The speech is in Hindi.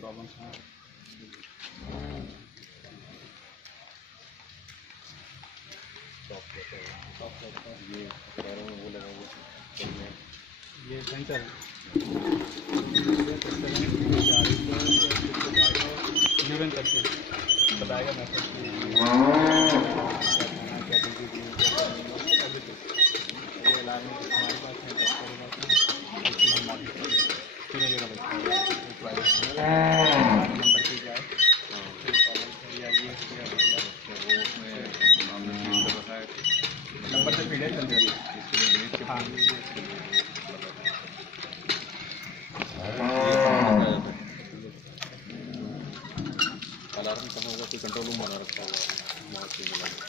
प्रॉब्लम ये सेंटर यूरिन करके बताएगा मैसेज हमारे पास है नंबर पे जाए नंबर से पीड़े चल रही अलार्म कम होगा कोई कंट्रोल रूम बना रखा होगा।